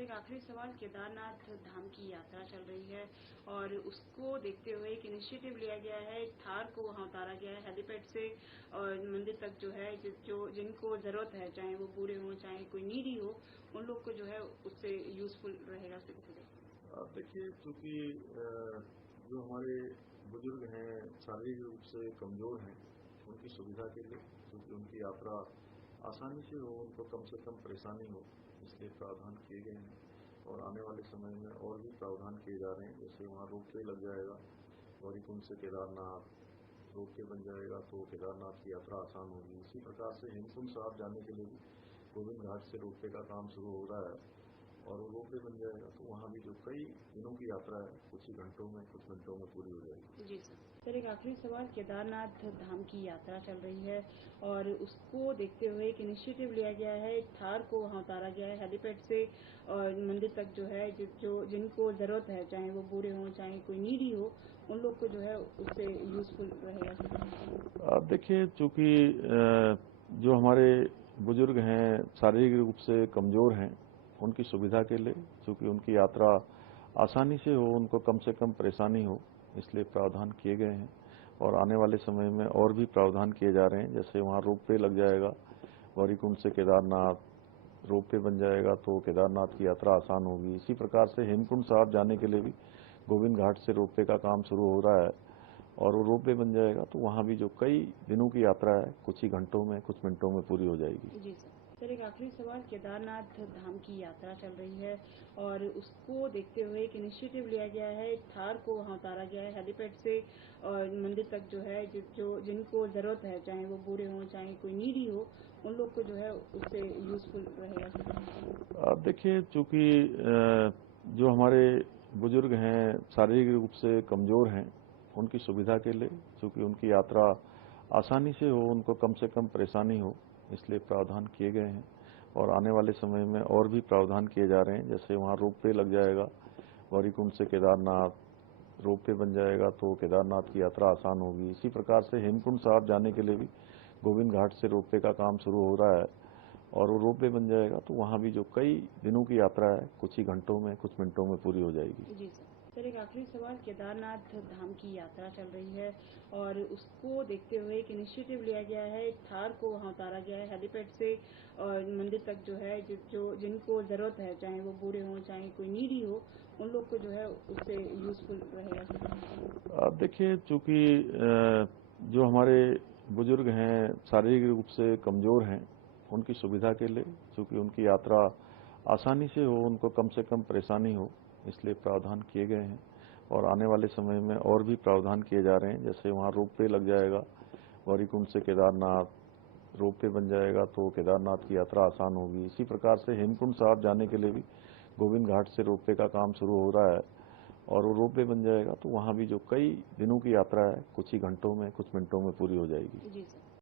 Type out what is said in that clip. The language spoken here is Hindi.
सर एक आखिरी सवाल, केदारनाथ धाम की यात्रा चल रही है और उसको देखते हुए एक इनिशिएटिव लिया गया है। थार को वहां उतारा गया है हेलीपैड से और मंदिर तक जो है जो जिनको जरूरत है, चाहे वो बूढ़े हों चाहे कोई नीडी हो, उन लोग को जो है उससे यूजफुल रहेगा। आप देखिए, चूँकि जो हमारे बुजुर्ग हैं, शारीरिक रूप से कमज़ोर हैं, उनकी सुविधा के लिए, क्योंकि उनकी यात्रा आसानी से हो, उनको कम से कम परेशानी हो, इसलिए प्रावधान किए गए हैं। और आने वाले समय में और भी प्रावधान किए जा रहे हैं। जैसे वहाँ रोपवे लग जाएगा, गौरीकुंड से केदारनाथ रोपवे बन जाएगा तो केदारनाथ की यात्रा आसान होगी। इसी प्रकार से हेमकुंड साहब जाने के लिए भी गोविंद घाट से रोपवे का काम शुरू हो रहा है और वो रोपवे बन जाएगा तो वहाँ भी जो कई दिनों की यात्रा है कुछ ही घंटों में, कुछ मिनटों में पूरी हो जाएगी। जी सर एक आखिरी सवाल, केदारनाथ धाम की यात्रा चल रही है और उसको देखते हुए एक इनिशिएटिव लिया गया है। थार को वहां उतारा गया है हेलीपैड से और मंदिर तक जो है जो जिनको जरूरत है, चाहे वो बूढ़े हों चाहे कोई नीडी हो, उन लोग को जो है उससे यूजफुल रहेगा। आप देखिए, चूँकि जो हमारे बुजुर्ग हैं, शारीरिक रूप से कमज़ोर हैं, उनकी सुविधा के लिए, चूँकि उनकी यात्रा आसानी से हो, उनको कम से कम परेशानी हो, इसलिए प्रावधान किए गए हैं। और आने वाले समय में और भी प्रावधान किए जा रहे हैं। जैसे वहाँ रोपवे लग जाएगा, गौरीकुंड से केदारनाथ रोपवे बन जाएगा तो केदारनाथ की यात्रा आसान होगी। इसी प्रकार से हेमकुंड साहब जाने के लिए भी गोविंद घाट से रोपवे का काम शुरू हो रहा है और वो रोपवे बन जाएगा तो वहाँ भी जो कई दिनों की यात्रा है कुछ ही घंटों में, कुछ मिनटों में पूरी हो जाएगी। जी सर एक आखिरी सवाल, केदारनाथ धाम की यात्रा चल रही है और उसको देखते हुए एक इनिशिएटिव लिया गया है। थार को वहां उतारा गया है हेलीपैड से और मंदिर तक जो है जो जिनको जरूरत है, चाहे वो बूढ़े हों चाहे कोई नीडी हो, उन लोग को जो है उससे यूजफुल रहेगा। आप देखिए, चूँकि जो हमारे बुजुर्ग हैं, शारीरिक रूप से कमज़ोर हैं, उनकी सुविधा के लिए, चूँकि उनकी यात्रा आसानी से हो, उनको कम से कम परेशानी हो, इसलिए प्रावधान किए गए हैं। और आने वाले समय में और भी प्रावधान किए जा रहे हैं। जैसे वहाँ रोपवे लग जाएगा, गौरीकुंड से केदारनाथ रोपवे बन जाएगा तो केदारनाथ की यात्रा आसान होगी। इसी प्रकार से हेमकुंड साहब जाने के लिए भी गोविंद घाट से रोपवे का काम शुरू हो रहा है और वो रोपवे बन जाएगा तो वहाँ भी जो कई दिनों की यात्रा है कुछ ही घंटों में, कुछ मिनटों में पूरी हो जाएगी। जी सर एक आखिरी सवाल, केदारनाथ धाम की यात्रा चल रही है और उसको देखते हुए एक इनिशिएटिव लिया गया है। थार को वहां उतारा गया है हेलीपैड से और मंदिर तक जो है जो जिनको जरूरत है, चाहे वो बूढ़े हों चाहे कोई नीडी हो, उन लोग को जो है उससे यूजफुल रहेगा। आप देखिए, चूँकि जो हमारे बुजुर्ग हैं, शारीरिक रूप से कमज़ोर हैं, उनकी सुविधा के लिए, चूँकि उनकी यात्रा आसानी से हो, उनको कम से कम परेशानी हो, इसलिए प्रावधान किए गए हैं। और आने वाले समय में और भी प्रावधान किए जा रहे हैं। जैसे वहाँ रोपवे लग जाएगा, गौरीकुंड से केदारनाथ रोपवे बन जाएगा तो केदारनाथ की यात्रा आसान होगी। इसी प्रकार से हेमकुंड साहब जाने के लिए भी गोविंद घाट से रोपवे का काम शुरू हो रहा है और वो रोपवे बन जाएगा तो वहाँ भी जो कई दिनों की यात्रा है कुछ ही घंटों में, कुछ मिनटों में पूरी हो जाएगी। जी सर